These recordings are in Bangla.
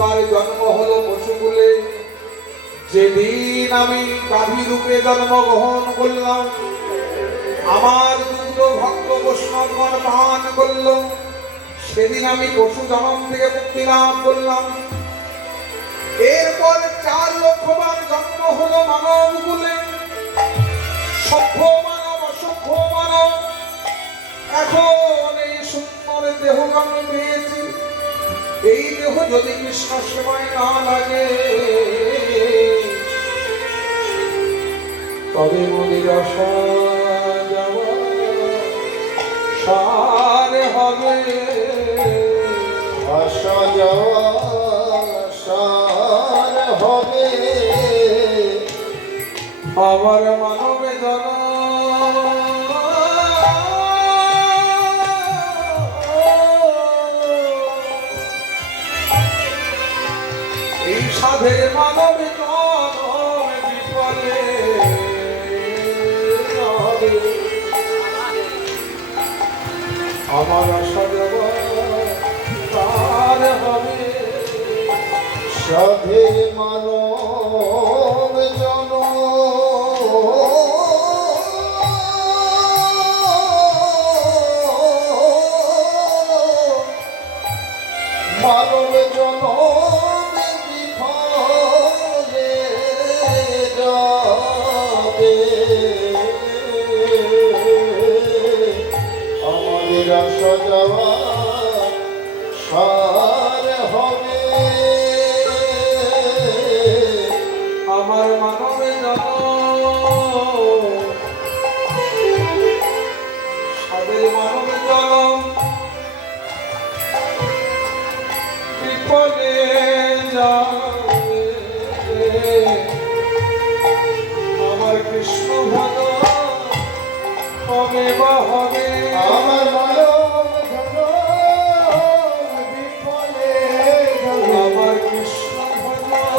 দ্বিতীয়বার জন্ম হলো পশুকুলে। যেদিন আমি গাভী রূপে জন্মগ্রহণ করলাম, আমার দুগ্ধ ভক্ত বৈষ্ণবগণ পান করল, সেদিন আমি পশু জন্ম থেকে মুক্তি লাভ করলাম। এরপর 4 লক্ষবার জন্ম হলো মানব কুলে। সভ্য মানব, অসভ্য মানব, এখন এই সুন্দর দেহ আমি পেয়েছি। এই দেহ যদি কৃষ্ণ সেবায় না লাগে, তবে মনির আশা যাওয়া সার হবে। আশা যাওয়া সার হবে। আমার মানবে জানা এই সাধে মানবে বিফলে আমার আশা যাওয়া তার হবে। সাধে মানব জন মানব জন বিফলে যাবে। আমাদের আশা যাওয়া সার হবে। আমার মানবে জানো সাদের মানবে জনম বিফলে যাবে। আমার কৃষ্ণ ভজন হবে বা হবে। আমার মানব জন বিফলে যাবে। আমার কৃষ্ণ ভজন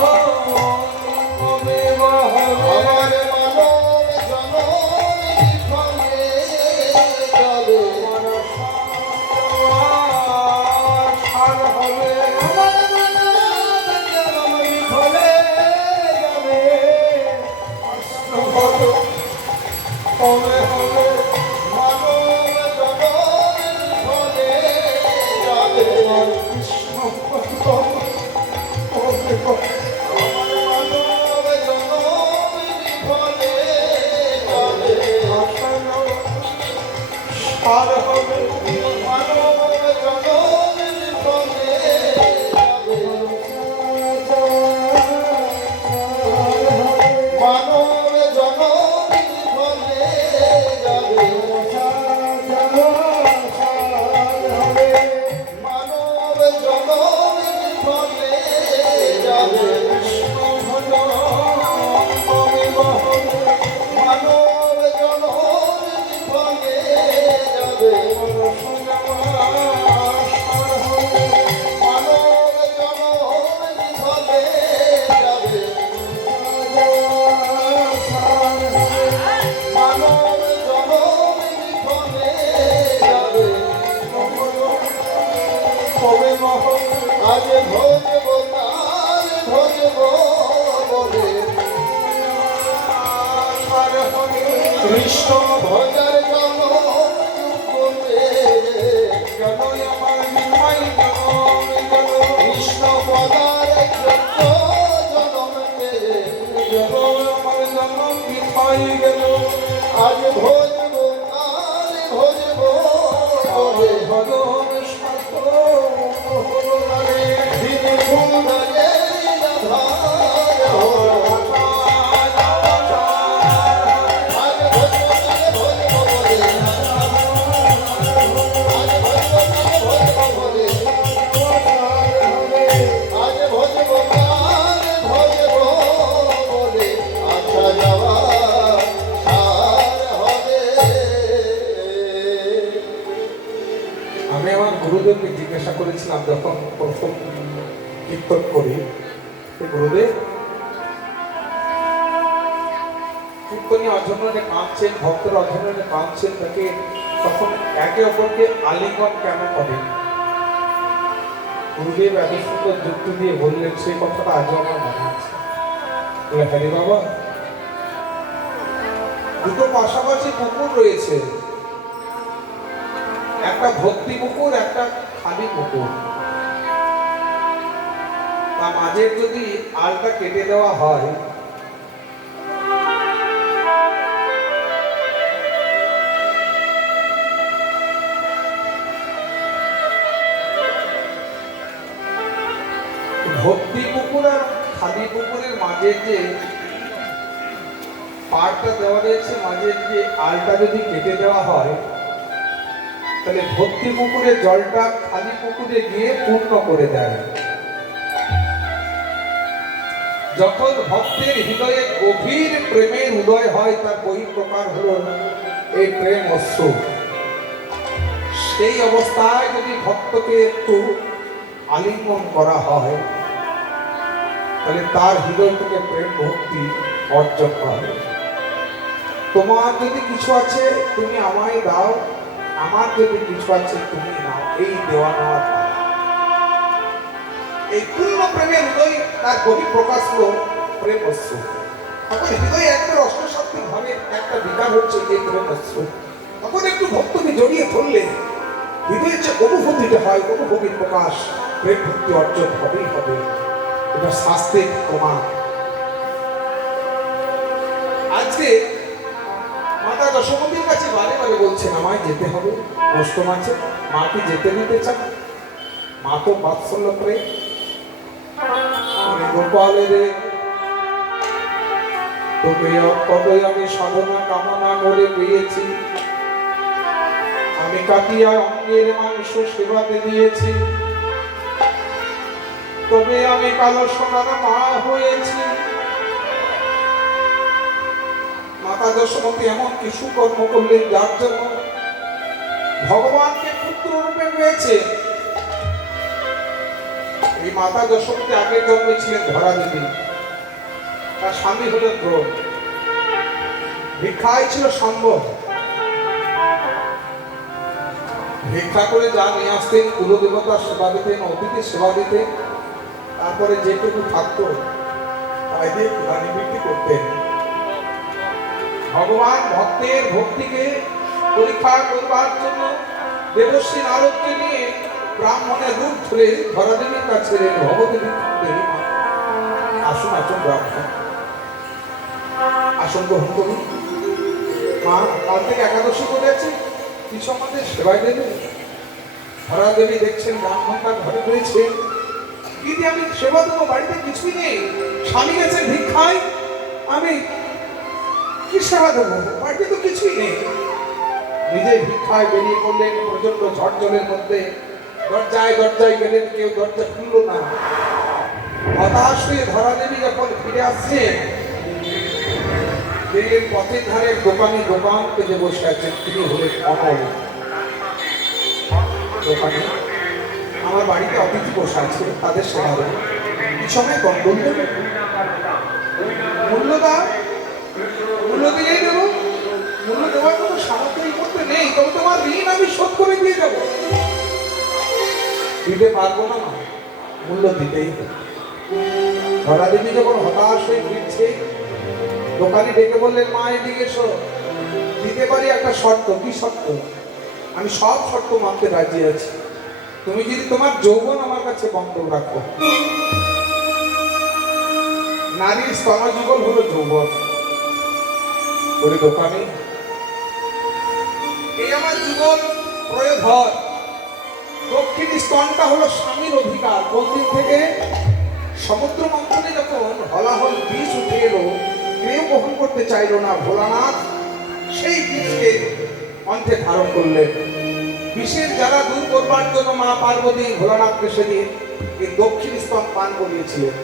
হবে বা হবে। আমার মানব জন বিফলে যাবে। সার হবে। আমার মানব জন বিফলে যাবে। হবে হবে। মানব জন বিফলে যাবে। কৃষ্ণ ভজন হবে বা হবে। মানব জন বিফলে যাবে। সার হবে। মানব জন বিফলে যাবে। মানব জন বিফলে যাবে। মানব জন বিফলে যাবে। মানব জন বিফলে যাবে। মানব জন বিফলে যাবে। মানব জন বিফলে যাবে। আজ ভজব কাল ভজব বলে কৃষ্ণ ভজার জন্য কৃষ্ণ পদার যোগ্য জনম পেয়ে আজ ভজব কাল ভজব বলে দিনে ফুল ধরে আমি আমার গুরুদেবকে জিজ্ঞাসা করেছিলাম যখন প্রথম কীর্তন করি, গুরুদেব কীর্তনী অর্জনে কাঁদছেন, ভক্তের অর্জনে কাঁদছেন, তাকে তখন একে অপরকে আলিঙ্গন কেন করে? গুরুদেব এত সুন্দর যুক্তি দিয়ে বললেন, সেই কথাটা আজও আমার মনে আছে। বলে, হ্যাঁ রে বাবা, দুটো পাশাপাশি পুকুর রয়েছে, একটা ভর্তি পুকুর, একটা খালি পুকুর। তা মাঝের যদি আলটা কেটে দেওয়া হয়, ভর্তি পুকুর আর খালি পুকুরের মাঝের যে পাড়টা দেওয়া রয়েছে, মাঝের যে আলটা যদি কেটে দেওয়া হয়, তাহলে ভর্তি পুকুরের জলটা খালি পুকুরে গিয়ে পূর্ণ করে দেয়। যখন ভক্তের হৃদয়ে গভীর প্রেমের উদয় হয়, তার বহিঃপ্রকার হলো এই প্রেম অশ্রু। সেই অবস্থায় যদি ভক্তকে একটু আলিঙ্গন করা হয়, তাহলে তার হৃদয় থেকে প্রেম ভক্তি অর্জন হবে। তোমার যদি কিছু আছে তুমি আমায় দাও, আমার যদি কিছু আছে তুমি নাও, এই দেওয়া নেওয়া। এই পূর্ণ প্রেমের হৃদয় তার বহিঃপ্রকাশ হলো প্রেম অশ্রু। তখন হৃদয়ে একটা অষ্টসাত্ত্বিক ভাবে একটা বিকার হচ্ছে, এই প্রেম অশ্রু। তখন একটু ভক্তকে জড়িয়ে ধরলে হৃদয়ের যে অনুভূতিটা হয়, অনুভূতির প্রকাশ, প্রেম ভক্তি অর্জন হবেই হবে। এটা শাস্ত্রের প্রমাণ। আজকে মাতা যশোমতীর কাছে বারে বারে বলছেন, আমায় যেতে হবে, অষ্টম আছে, মাকে যেতে দিতে চান। মা তো বাৎসল্য করে, গোপালে রে তোকে কতই আমি সাধনা কামনা করে পেয়েছি, আমি কাটিয়া অঙ্গের মাংস সেবাতে দিয়েছি, তবে আমি কালো সোনার মা হয়েছি। মাতা যশোমতী এমন কিছু কর্ম করলেন যার জন্য ভগবানকে পুত্র রূপে পেয়েছে। এই মাতা যশোমতী আগের জন্মে ছিলেন ধরা দেবী, তার স্বামী হলেন দ্রোণ, ভিক্ষাই ছিল সম্ভব। ভিক্ষা করে যা নিয়ে আসতেন, কুলদেবতার সেবা দিতেন, অতিথির সেবা দিতেন, তারপরে যেটুকু থাকতো তাই দিয়ে নিবৃত্তি করতেন। ভগবান ভক্তের ভক্তিকে পরীক্ষা করবার জন্য দেবশ্রী নারদকে নিয়ে ব্রাহ্মণের রূপ ধরে ধরাদেবীর কাছে ভগবতী আসুন, আসুন ব্রাহ্মণ, আসন গ্রহণ করুন। মা কাল থেকে একাদশী করে আছে, কিছু আমাদের সেবায় দেবে। ধরাদেবী দেখছেন ব্রাহ্মণটা ঘরে রয়েছে, দিদি আমি সেবা দেবো, বাড়িতে কিছুই নেই, স্বামী গেছেন ভিক্ষায়, আমি কি সেবা দেবো, বাড়িতে তো কিছুই নেই। নিজে ভিক্ষায় বেরিয়ে পড়লেন প্রচন্ড ঝড় জলের মধ্যে, দরজায় দরজায় গেলেন, কেউ দরজা খুলল না। হতাশ হয়ে ধরাদেবী যখন ফিরে আসছে, দেখলেন পথের ধারে দোকানি দোকান পেতে বসে আছেন, তিনি হলেন অমল। দোকানে আমার বাড়িতে অতিথি বসে আছে, তাদের সেবা দেবো, এই সময় কন্ট্রোল দেবে, মূল্য দাও, মূল্য দিলেই দেবো, মূল্য দেওয়ার কোনো সামর্থ্য এই করতে নেই, তবে তোমার ঋণ আমি শোধ করে দিয়ে যাবো। দিতে পারবো না, মূল্য দিতেই হবে। ধরাদেবী যখন হতাশ হয়ে ফিরছে, দোকানি ডেকে বললেন, মা এদিকে এসো, দিতে পারি একটা শর্ত। কি শর্ত? আমি সব শর্ত মানতে রাজি আছি, তুমি যদি তোমার যৌবন আমার কাছে বন্ধক রাখো। নারীর স্তনযুগল হলো যৌবন। বলে, দোকানি এই আমার যুগল প্রয়োধর, দক্ষিণ স্তনটা হলো স্বামীর অধিকার। কোন দিন থেকে? সমুদ্র মন্থনে যখন হলাহল বিষ উঠে এলো, কেউ বহন করতে চাইল না, ভোলানাথ সেই বিষকে কণ্ঠে ধারণ করলেন। বিষের যারা দূর করবার জন্য মা পার্বতী ভোলানাথকে সেদিন এই দক্ষিণ স্তন পান করিয়েছিলেন।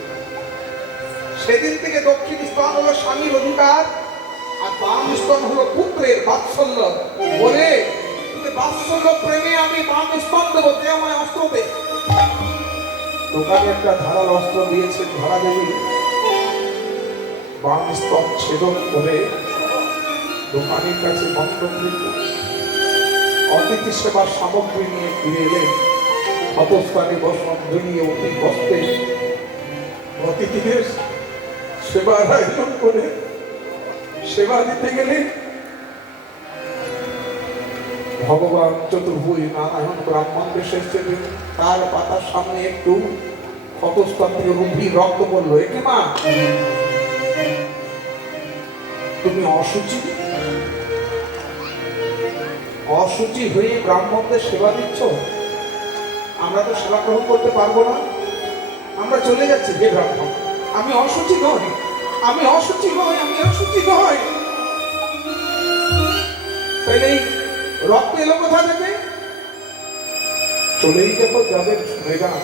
সেদিন থেকে দক্ষিণ স্তন হলো স্বামীর অধিকার, আর বাম স্তন হলো পুত্রের বাৎসল্য। বলে, বাৎসল্য প্রেমে আমি বাম স্তন দেবো, যে আমায় অস্ত্র দে। দোকানে একটা ধারাল অস্ত্র দিয়েছেন ধরাদেবী, বাম স্তন ছেদন করে দোকানের কাছে বন্ধক রেখে অতিথি সেবার সামগ্রী নিয়ে ফিরে এলেন। ক্ষতস্থানে বসন ধরিয়ে অতি কষ্টে অতিথিদের সেবার আয়োজন করে সেবা দিতে গেলে ভগবান চতুর্ভুজ নারায়ণ ব্রাহ্মণ বেশে এসেছিলেন। তার পাতার সামনে একটু ক্ষতস্থান থেকে রুভি রক্ত পড়লো। একে মা, তুমি অসুচি অসুচি হয়ে ব্রাহ্মণদের সেবা দিচ্ছ, আমরা তো সেবা গ্রহণ করতে পারবো না, আমরা চলে যাচ্ছি। হে ব্রাহ্মণ, আমি অসুচি নই, আমি অসুচি নই, আমি অসুচি নই। তাইলে এই রক্ত এলো কোথা থেকে? চলেই যখন যাদের শুনে যান,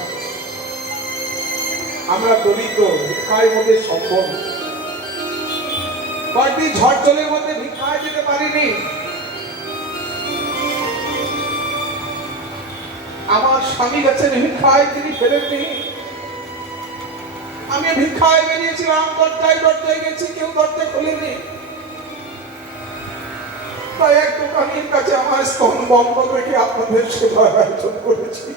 আমরা দরিদ্র, ভিক্ষায় মধ্যে সম্ভব, কয়েকদিন ঝড় জলের মধ্যে ভিক্ষায় যেতে পারিনি। আমার স্বামী গেছেন ভিক্ষায়, তিনি ফেরেননি। আমি ভিক্ষায় বেরিয়েছিলাম, দরজায় দরজায় গেছি, কেউ দরজা খোলেনি। তাই এক দোকানের কাছে আমার স্তন বন্ধ রেখে আপনাদের সেবার আয়োজন করেছি।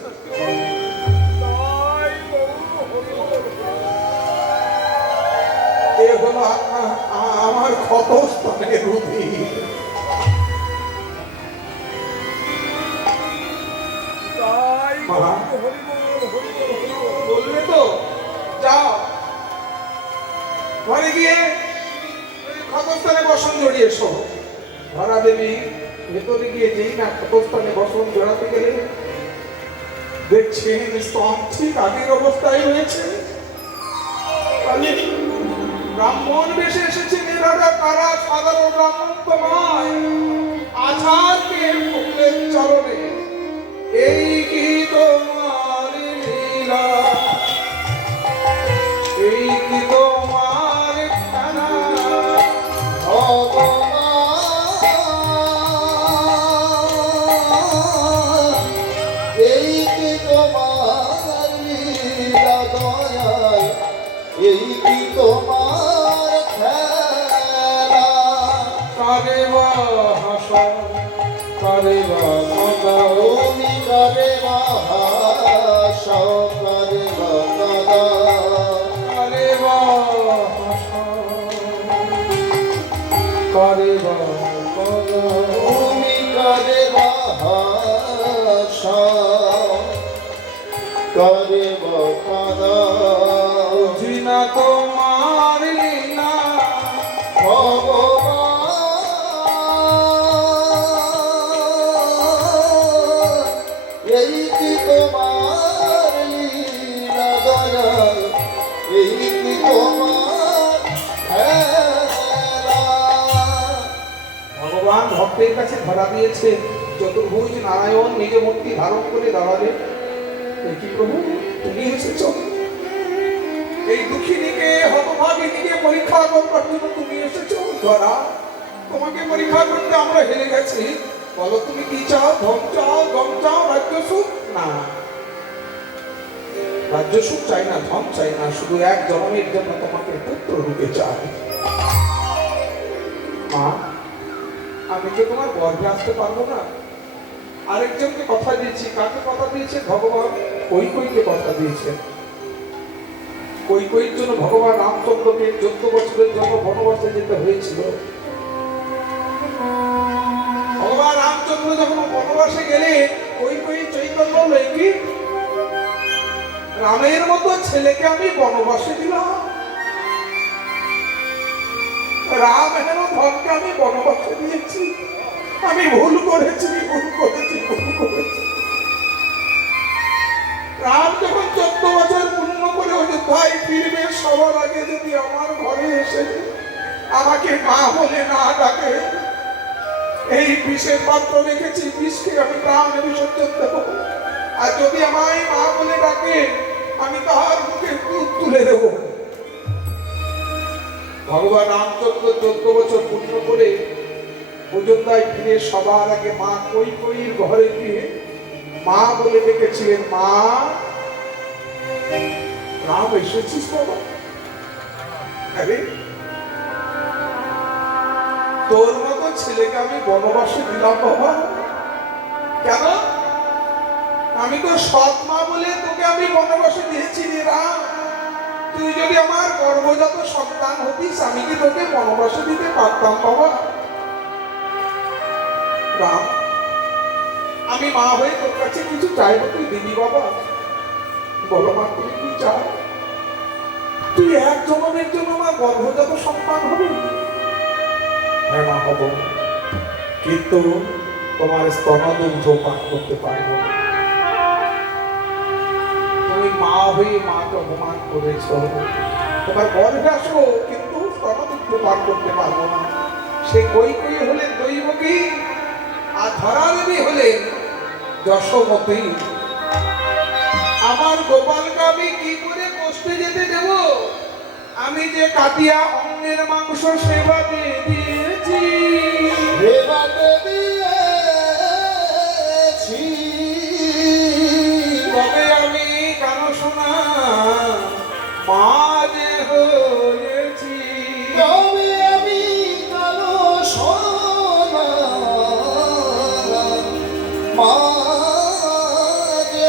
এ হলো আমার ক্ষত স্থানের রুধি। বললে তো যাও, ঘরে গিয়ে ক্ষতস্থানে বসন জড়িয়ে এসো। ধরা দেবী ভেতরে গিয়ে যেই না ক্ষতস্থানে বসন জড়াতে গেলে দেখছেন স্তন ঠিক আগের অবস্থায় রয়েছে। ব্রাহ্মণ বেশে এসেছে, এনারা কারা? সাধারণ ব্রাহ্মণ তো নয়, আচার্যে ফুলের চরণে। এই কি তোমার লীলা, এই কি তোমার খেলা, এই কি তোমার লীলা দয়াল, এই কি তোমার খেলা। কারে বা হাসন, কারে বা কাঁদা, তুমি কারে বা হাসো, কারে বা কাঁদা। কারে বা হাসন, কারে বা কাঁদা, তুমি কারে বা হাসো, কারে বা কাঁদা। বুঝি না তোমার লীলা, ভগবান এই কি তোমার লীলা দয়াল, এই কি তোমার খেলা। ভগবান ভক্তের কাছে ধরা দিয়েছে। চতুর্ভুজ নারায়ণ নিজ মূর্তি ধারণ করে দাঁড়ালে, কি প্রভু তুমি এসেছ? এই দুঃখিনীকে, হতভাগিনীকে পরীক্ষা করবার জন্য তুমি এসেছো। ধরা, তোমাকে পরীক্ষা করতে আমরা হেরে গেছি। বলো তুমি কি চাও? ধন চাও, গম চাও, রাজ্য সুখ? না, রাজ্য সুখ চাই না, ধন চাই না, শুধু এক জন্মের জন্য তোমাকে পুত্র রূপে চাই। মা, আমি কি তোমার গর্ভে আসতে পারবো না? আরেকজনকে কথা দিয়েছি। কাকে কথা দিয়েছে? ভগবান কৈকেয়ীকে কথা দিয়েছেন। কৈকেয়ীর জন্য ভগবান রামচন্দ্রকে 14 বছরের জন্য বনবাসে যেতে হয়েছিল। ভগবান রামচন্দ্র যখন বনবাসে গেলে কৈকেয়ী চৈতন্য বলল, কি রামের মতো ছেলেকে আমি বনবাসে দিলাম? রাম হেন ধনকে আমি বনবাসে দিয়েছি, আমি ভুল করেছি, ভুল করেছি, ভুল করেছি। রাম যখন 14 বছর পূর্ণ করে অযোধ্যায় ফিরবে, সবার আগে যদি আমার ঘরে এসে আমাকে মা বলে না ডাকে, এই বিষের পাত্র রেখেছি, বিষকে আমি প্রাণে বিসর্জন দেব। আর যদি আমায় মা বলে ডাকে, আমি তাহার মুখে দুধ তুলে দেব। ভগবান রামচন্দ্র 14 বছর পূর্ণ করে অযোধ্যায় ফিরে সবার আগে মা কৈকেয়ীর ঘরে গিয়ে মা বলে ডেকেছিলেন, মা রাম এসেছিস বাবা? আরে তোর মতো ছেলেকে আমি বনবাসে দিলাম বাবা। কেন? আমি তো সৎ মা বলে তোকে আমি বনবাসে দিয়েছি রে রাম। তুই যদি আমার গর্ভজাত সন্তান হতিস আমি কি তোকে বনবাসে দিতে পারতাম বাবা? রাম, আমি মা হয়ে তোর কাছে কিছু চাইবো, তুই দিবি বাবা? বলো মা, তুই কি চাও? তুই এক জনমের জন্য আমার গর্ভজাত সন্তান হবি? হ্যাঁ মা, হব, কিন্তু তোমার স্তনদুগ্ধ পান করতে পারবো না। তুমি মা হয়ে মাকে অপমান করেছ, তোমার গর্ভে আসবো কিন্তু স্তনদুগ্ধ পান করতে পারবো না। সে কই হলেন দৈবকী, আর ধরাদেবী হলেন যশোমতী। আমার গোপালকে আমি কি করে কষ্টে যেতে দেব? আমি যে কাটিয়া অঙ্গের মাংস সেবা দিয়ে দিয়েছি, তবে আমি কেন শোনা মা যে হয়েছি, তবে আমি কালো সোনা মা যে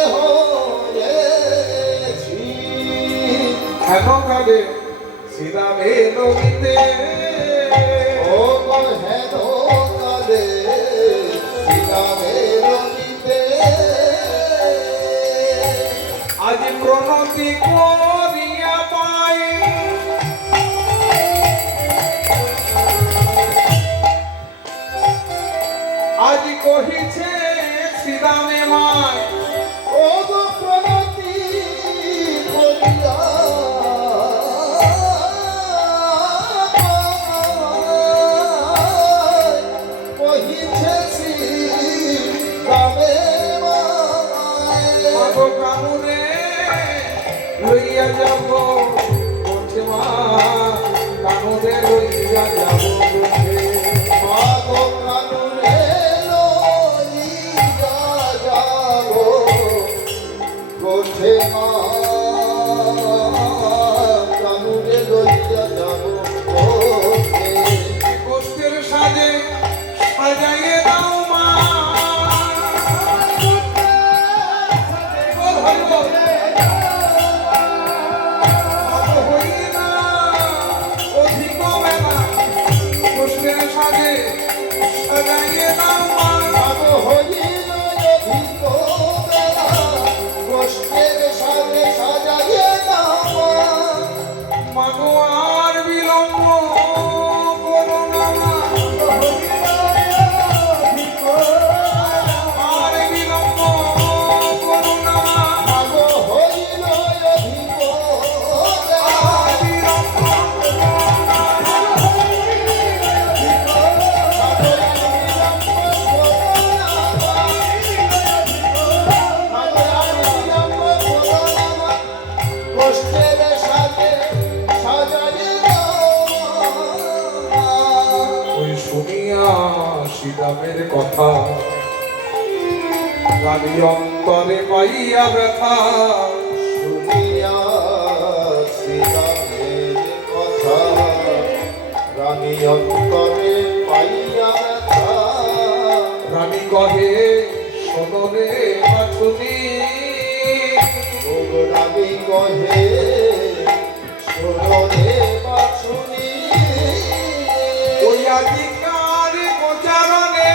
হয়েছি। কেন কালে শ্রীরামে নবীতে, ও হেন কালে শ্রীরামের নবীতে, আজ প্রণতি করিয়া পাই, আজ কহিছে শ্রীরামে মায়, ও গো প্রণতি করিয়া কহিছে শ্রীরামের মায়। মাগো কানুরে লইয়া যাব বলছে মা, কানুরে লইয়া যাব বলছে। মাগো কানুরে লইয়া যাব গোঠে মা, কানুরে লইয়া যাব গোঠে। কষ্টের সাজে সাজাইয়ে দাও মা, ও ভাইবো, অত হই না, অধিক বেলা, কষ্টের সাজে সাজাইয়ে দাও মা। মাগো হইল অধিক বেলা, গোষ্ঠের সাথে সাজাইয়ে দাও মা। মাগো আর বিলম্ব করো না মা, আর বিলম্ব করো না মা, মাগো হইল অধিক বেলা, আর বিলম্ব করো না গোষ্ঠের সাথে সাজাইয়ে দাও মা। ওই শুনিয়া শ্রীরামের কথা, রানী অন্তরে পাইয়া ব্যথা, শুনিয়া শ্রীরামের কথা, রানী অন্তরে পাইয়া ব্যথা। রানী কহে শোনো রে বাছুনি, ও গো রানী কহে শোনো রে বাছুনি, ওই আজিকার গোচারণে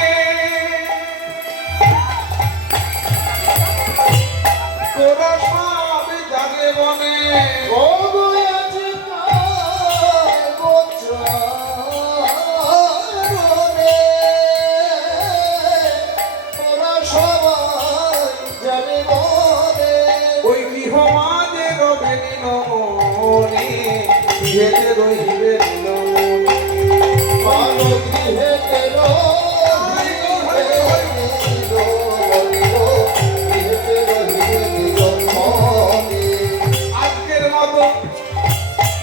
তোরা সব জাগে বনে, ও গো আজিকার গোচারণে, তোরা সবাই জানে বনে। ওই গৃহমাজে রবে নীলমণি, গৃহেতে রহিবে নীলমণি। মানো গৃহেতে রহিবে নীলমণি, গৃহেতে রহিবে নীলমণি। আজকের মতো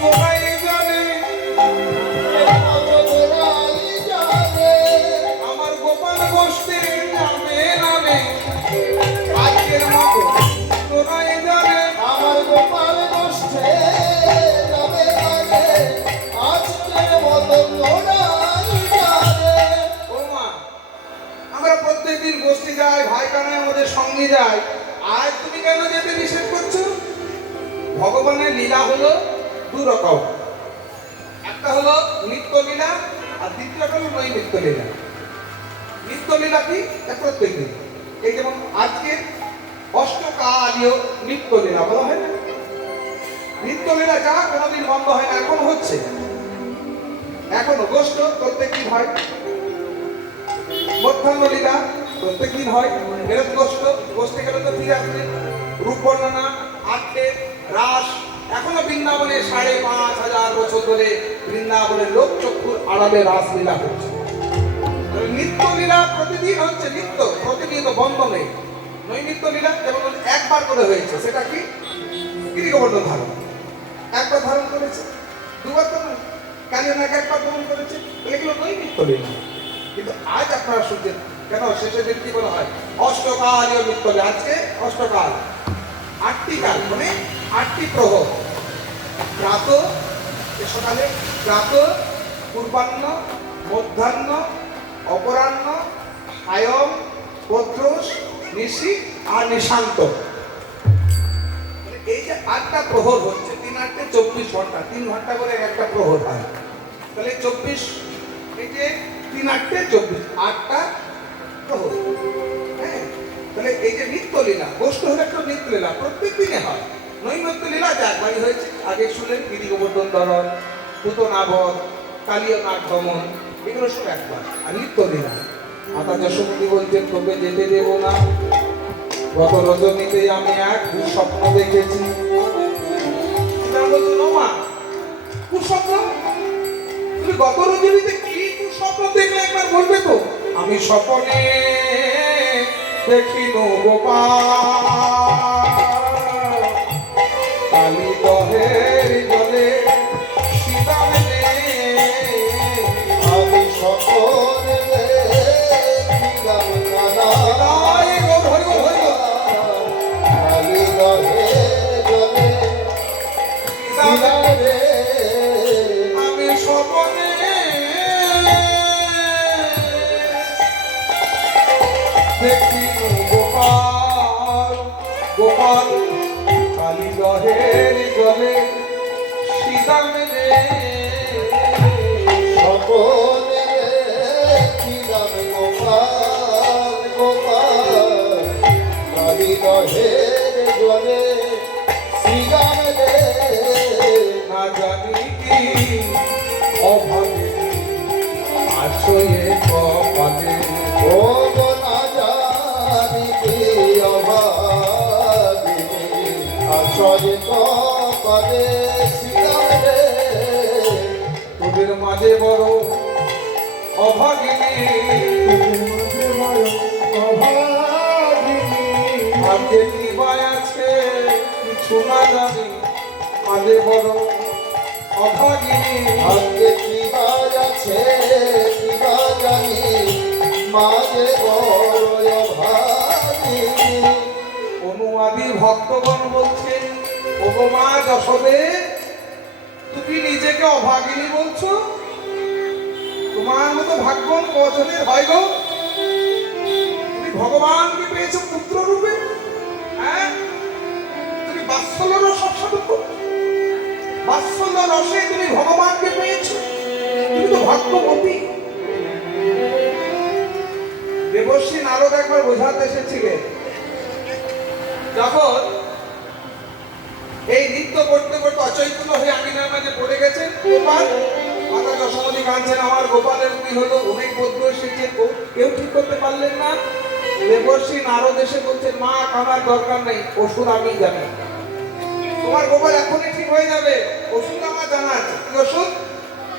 তোরাই জানে আমার গোপাল গোষ্ঠীর নামে নামে, আজকের মতো তোরাই জানে আমার গোপাল গোষ্ঠে যাবে আগে, আজকের মতো তোরাই জানে। ও মা, আমরা প্রত্যেকদিন গোষ্ঠী যাই, ভাই কানাই আমাদের সঙ্গে যাই, ভগবানের লীলা হলো দু রকম, একটা হলো নিত্য লীলা আর দ্বিতীয়টা হলো নৈমিত্য লীলা। নিত্য লীলা কি? প্রত্যেক দিন, এই যেমন আজকে অষ্টকালীয় নিত্য লীলা বলা হয় না? নিত্য লীলা যা কোনোদিন বন্ধ হয় না, এখন হচ্ছে, এখনো গোষ্ঠ প্রত্যেক দিন হয়, মধ্যাহ্ন লীলা প্রত্যেক দিন হয়, এরকম গোষ্ঠী গেলে তো ফিরে আসবে, রূপ বর্ণনা, আটটের রাস, এখনো বৃন্দাবনে ৫,৫০০ বছর ধরে বৃন্দাবনের লোক চক্ষুর আড়ালে রাসলীলা হচ্ছে। নিত্য লীলা প্রতিদিন হচ্ছে, নিত্য প্রতিদিন বন্ধ নেই। নৈমিত্য লীলা যেমন একবার করে হয়েছে, সেটা কি? গিরিগোবর্ধন ধারণ, একবার ধারণ করেছে, দুবার তো নয়, কালিয়ানাগ একবার ধারণ করেছে, এগুলো নৈমিত্য লীলা। কিন্তু আজ আপনারা শুনছেন কেন শেষের দিন কি বলা হয়? অষ্টকালীয় নিত্য লীলা। আজকে অষ্টকাল, ৮টি কাল, মানে ৮টি প্রহর। প্রাত, সকালে প্রাত, পূর্বাহ্ন, মধ্যাহ্ন, অপরাহ্ন, সায়ং, প্রত্যুষ, নিশি আর নিশান্ত। এই যে ৮টা প্রহর হচ্ছে, ৩ × ৮ = ২৪ ঘন্টা, ৩ ঘন্টা করে একটা প্রহর হয়, তাহলে ২৪, এই যে ৩ × ৮ = ২৪, ৮টা প্রহর। হ্যাঁ, তাহলে এই যে নিত্য লীলা, গোষ্ঠ হলে একটা নিত্য লীলা প্রত্যেক দিনে হয়। নৈমিত্য লীলা যা একবারই হয়েছে, আগে শুনলেন গিরিগোবর্ধন ধরন, পুতনাবধ, কালিয়ানাগ দমন, এগুলো সব একবার। আর নিত্য লীলা মাতা যশোমতী বলছেন, তোকে যেতে দেব না, গত রজনীতে আমি এক দুঃস্বপ্ন দেখেছি। বলছেন, ও মা, কুস্বপ্ন? তুমি গত রজনীতে কি কুস্বপ্ন দেখলে একবার বলবে তো? আমি স্বপ্নে দেখিল গোপাল, কালী দহের জলে সীতামনে, আমি সকলে দেখিলাম কানা, কালী দহে জলে সীতারে, আমি স্বপ্নে দেখিল গোপাল, গোপাল কালী দহের জলে সীতামনে, সকলে দেখিলাম গোপাল, গোপাল কালী দহের জলে সীতারে, না জানি কি অভাবে আসয়ে কপালে, ও গো না জানি কি অভাগিনী আশ্রয় কপালে সীতারে, তোদের মাঝে বড় অভাগিনী, ভাগ্যে কি বাই আছে কিছু না জানি, মাঝে বড় অভাগিনী, ভাগ্যে কি বাজ আছে কি বা জানি, মাঝে বড় অভাগিনী। অনুবাদী ভক্তগণ বলছে, ওগো মা যশোদে, তুমি নিজেকে অভাগিনী বলছো? তোমার মতো ভাগ্যবান কজনের হয় গো? তুমি ভগবানকে পেয়েছো পুত্র রূপে, হ্যাঁ? তুমি বাৎসল্য রস আস্বাদন করো, বাৎসল্য রসে তুমি ভগবানকে পেয়েছো, তুমি তো ভাগ্যবতী। দেবর্ষী নারদ একবার বোঝাতে এসেছিলেন, যখন এই নৃত্য করতে করতে অচৈতন্য হয়ে আঙিনার মাঝে পড়ে গেছেন গোপাল, মাতা যশোমতী কাঁদছেন, আমার গোপালের কি হলো? অনেক বৌদ্ধ এসেছে, কেউ ঠিক করতে পারলেন না। দেবর্ষী নারদ এসে বলছেন, মা কাঁদার দরকার নেই, ওষুধ আমি জানি, তোমার গোপাল এখনই ঠিক হয়ে যাবে, ওষুধ আমার জানা আছে। কি ওষুধ?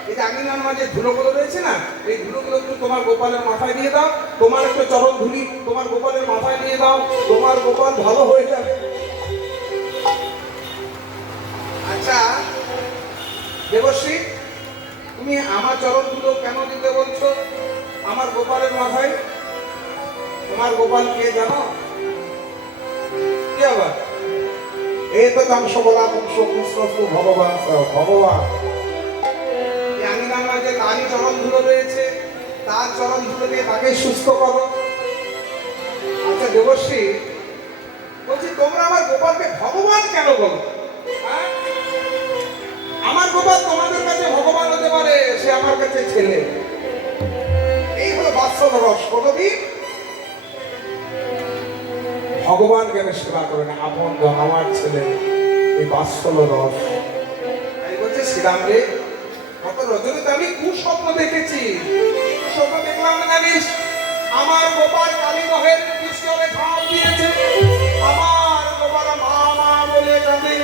এই যে আঙিনার মাঝে ধুলোগুলো রয়েছে না, এই ধুলোগুলো একটু তোমার গোপালের মাথায় দিয়ে দাও, তোমার একটা চরণ ধুলি তোমার গোপালের মাথায় দিয়ে দাও, তোমার গোপাল ভালো হয়ে যাবে। আচ্ছা দেবশ্রী, তুমি আমার চরণগুলো কেন দিতে বলছো আমার গোপালের মাথায়? তোমার গোপাল কে জানো? কি আবার? এই তো কাংশ বলা বংশ কৃষ্ণস্তু ভগবান, ভগবান। এই আঙিনার মাঝে তারই চরণ ধুলো রয়েছে, তার চরণ ধুলো দিয়ে তাকে সুস্থ করো। আচ্ছা দেবশ্রী বলছি, তোমরা আমার গোপালকে ভগবান কেন বলো? হ্যাঁ? আমার গোপাল তোমাদের কাছে ভগবান হতে পারে, সে আমার কাছে ছেলে। এই হলো বাৎসল্য রস। কোনদিন ভগবান জ্ঞানের সেবা করে না, আপন জন আমার ছেলে, এই বাৎসল্য রস। এই বলছে শ্রীরাম রে, কত রজনীতে আমি কুস্বপ্ন দেখেছি। স্বপ্ন দেখলাম না জানিস, আমার গোপাল কালীমহের পিস্তলে ঝাঁপ দিয়েছে, আমার গোপাল মা মা বলে কাঁদে।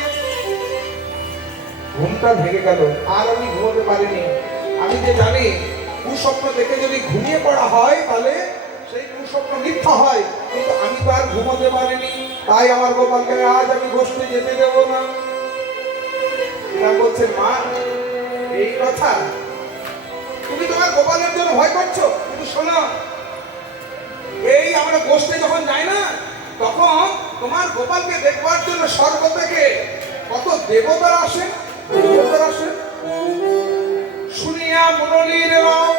ঘুমটা ভেঙে গেল, আর আমি ঘুমোতে পারিনি। আমি যে জানি কুস্বপ্ন দেখে যদি ঘুমিয়ে পড়া হয় তাহলে সেই কুস্বপ্ন মিথ্যা হয়, কিন্তু আমি তো আর ঘুমোতে পারিনি। তাই আমার গোপালকে আজ আমি গোষ্ঠী যেতে দেব না। এরা বলছে মা, এই কথা তুমি তোমার গোপালের জন্য ভয় করছো, কিন্তু শোনো, এই আমরা গোষ্ঠী যখন যাই না, তখন তোমার গোপালকে দেখবার জন্য স্বর্গ থেকে কত দেবতারা আসেন। দেবতারা আসেন শুনিয়া মুরলীর রব,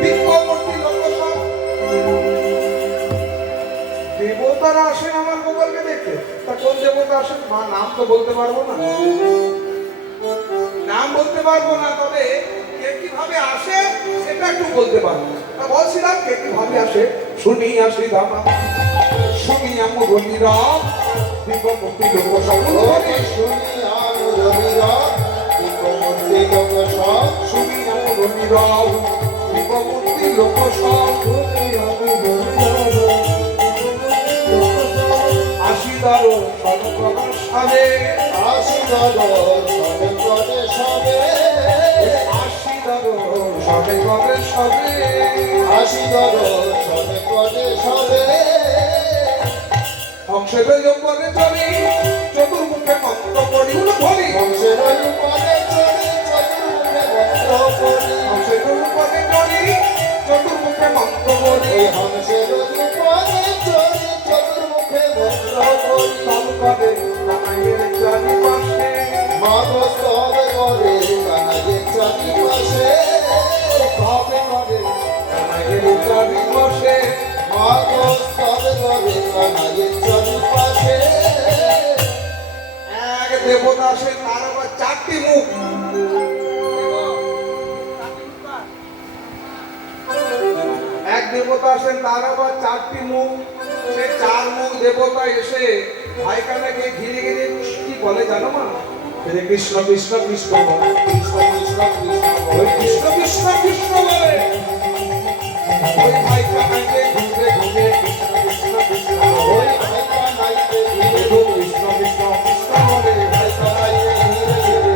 দিব্যমূর্তি লোকসব। দেবতারা আসেন আমার গোপালকে দেখতে। তা কোন দেবতা আসেন মা, নাম তো বলতে পারবো না, নাম বলতে পারবো না, তবে কে কিভাবে আসে সেটা একটু বলতে পারবো। তা বলছিলাম কে কিভাবে আসে। শুনিয়া শ্রীরাম, শুনিয়া মুরলীর রব, দিব্যমূর্তি লোকসব। শুনিয়া মুরলীর রব, দিব্যমূর্তি লোকসব। শুনিয়া মুরলীর রব, দিব্যমূর্তি লোকসব। আশিদারো সর্বপ্রকার সাবে, আশিদারো সবে পদে সবে, আশিদারো সবে কবে সবে, আশিদারো সবে পদে সবে। হংসের যৌবনে চলি, চতুর্মুখে মন্ত্র পড়ি বলি। বংশের পদে চলি, চতুর্মুখে মন্ত্র পড়ি। হংসের পদে চলি, চতুর্মুখে মন্ত্র পড়ি। ওই হংসের পদে চলি, চতুর্মুখে মন্ত্র পড়ি। সব পদে কানাইয়ের চারিপাশে, মাগো সবে করে কানাইয়ের চারিপাশে, সবে করে কানাইয়ের চারিপাশে। মাগো সবে করে কানাইয়ের চারিপাশে। এক দেবতা আসে, তার আবার চারটি মুখ। এক দেবতা আসেন, তার আবার চারটি মুখ। সে চার মুখ দেবতা এসে ভাইকানাকে ঘিরে ঘিরে কি বলে জানো মা? যে কৃষ্ণ কৃষ্ণ কৃষ্ণ বলে, কৃষ্ণ কৃষ্ণ কৃষ্ণ ওই কৃষ্ণ কৃষ্ণ কৃষ্ণ বলে। ওই ভাইকানাকে ঘুরে ঘুরে কৃষ্ণ কৃষ্ণ কৃষ্ণ ওই বলে। ভাইকা নাইতে ধীরে শুধু কৃষ্ণ কৃষ্ণ কৃষ্ণ বলে। ভাইকা নাইতে ধীরে ধীরে,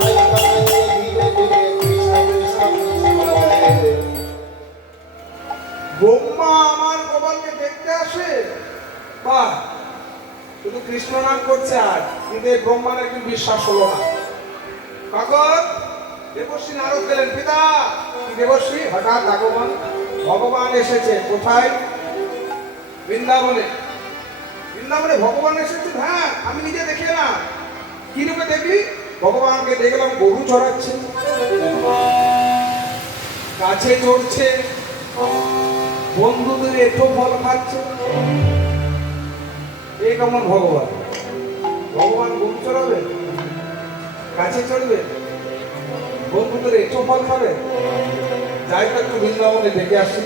ভাইকা নাইতে ধীরে ধীরে কৃষ্ণ কৃষ্ণ কৃষ্ণ বলে। ব্রহ্মা আমার গোপালকে দেখতে আসে, বাহ, শুধু কৃষ্ণ নাম করছে আর, কিন্তু এই ব্রহ্মার একটু বিশ্বাস হলো না। তখন দেবশ্রী নারদ গেলেন, পিতা কি দেবশ্রী হঠাৎ আগমন, ভগবান এসেছে। কোথায়? বৃন্দাবনে। বৃন্দাবনে ভগবান এসেছে? হ্যাঁ, আমি নিজে দেখি না। কি রূপে দেখলি? ভগবানকে দেখলাম গরু চড়াচ্ছে, গাছে চড়ছে, বন্ধুদের এটো ফল খাচ্ছে। এ কেমন ভগবান? ভগবান গরু চড়াবে, গাছে চড়বে, বন্ধুদের এটো ফল খাবে? যাই তো একটু বৃন্দাবনে দেখে আসি।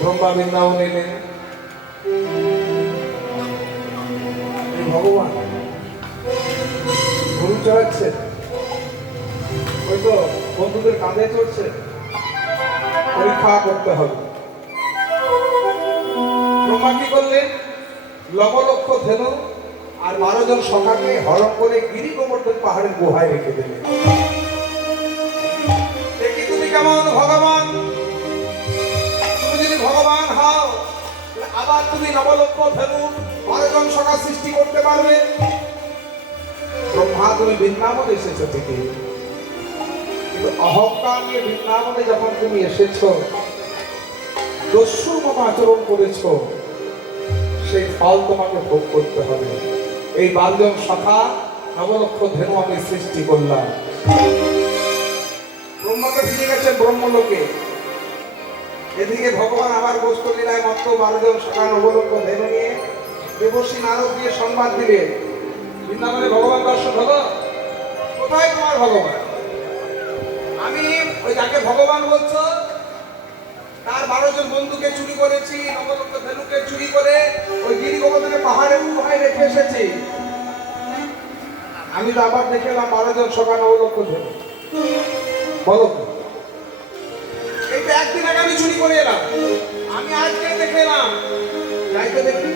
ব্রহ্মা বৃন্দাবনে এলেন। এই ভগবান গরু চড়াচ্ছে, ওই তো বন্ধুদের কাঁধে চড়ছে। পরীক্ষা করতে হবে। ব্রহ্মা কি করলেন? লবলক্ষ ধেনু আর 12 জন সখাকে হরণ করে গিরি গোবর্ধন পাহাড়ের গুহায় রেখে দিলেন। দেখি তুমি কেমন ভগবান। তুমি যদি ভগবান হও, তাহলে আবার তুমি নবলক্ষ ধেনু 12 জন সখা সৃষ্টি করতে পারবে। ব্রহ্মা, তুমি বৃন্দাবনে এসেছো ঠিকই, কিন্তু অহংকার নিয়ে বৃন্দাবনে যখন তুমি এসেছো, দস্যুর মতো আচরণ করেছো, সেই ফল তোমাকে ভোগ করতে হবে। এই 12 জন সখা নবলক্ষ ধেনু আমি সৃষ্টি করলাম। ব্রহ্মাকে ফিরে গেছে ব্রহ্মলোকে। এদিকে ভগবান আবার গোষ্ঠ লীলায় মাত্র 12 জন সখা নবলক্ষ ধেনু নিয়ে দেবশ্রী নারদ দিয়ে সংবাদ দিলেন বৃন্দাবনে ভগবান দর্শন হলো, কোথায় তোমার ভগবান? আমি ওই যাকে ভগবান বলছো তার 12 জন বন্ধুকে চুরি করেছি, নবলক্ষ ধেনুকে চুরি করে ওই গিরি গোবর্ধনে পাহাড়ের গুহায় রেখে এসেছি। আমি তো আবার দেখে এলাম 12 জন সভা নবলক্ষ ধেনু। বলো তো, এই তো একদিন আগে আমি চুরি করে এলাম, আমি আজকে দেখে এলাম। যাই তো দেখি,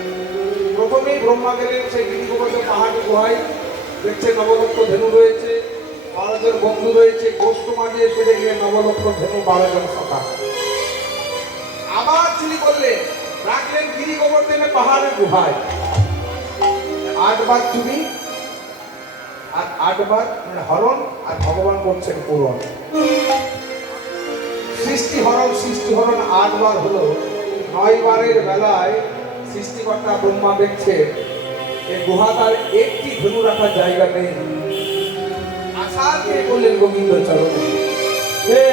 প্রথমেই ব্রহ্মা গেলেন সেই গিরি গোবর্ধন পাহাড়ের গুহায়, দেখছে নবলক্ষ ধেনু রয়েছে, 12 জন বন্ধু রয়েছে, গোষ্ঠ মাঝিয়ে এসে দেখলেন নবলক্ষ ধেনু 12 জন সখা। আবার চুরি করলেন, রাখলেন গিরি গোবর্ধনে পাহাড়ের গুহায়। 8 বার চুরি আর 8 বার হরণ, আর ভগবান করছেন পূরণ। সৃষ্টি হরণ 8 বার হলো, 9 বারের বেলায় সৃষ্টিকর্তা ব্রহ্মা দেখছে এই গুহাটার একটি ধনু রাখার জায়গা নেই। আছাড় দিয়ে বললেন গোবিন্দ চরণে, হে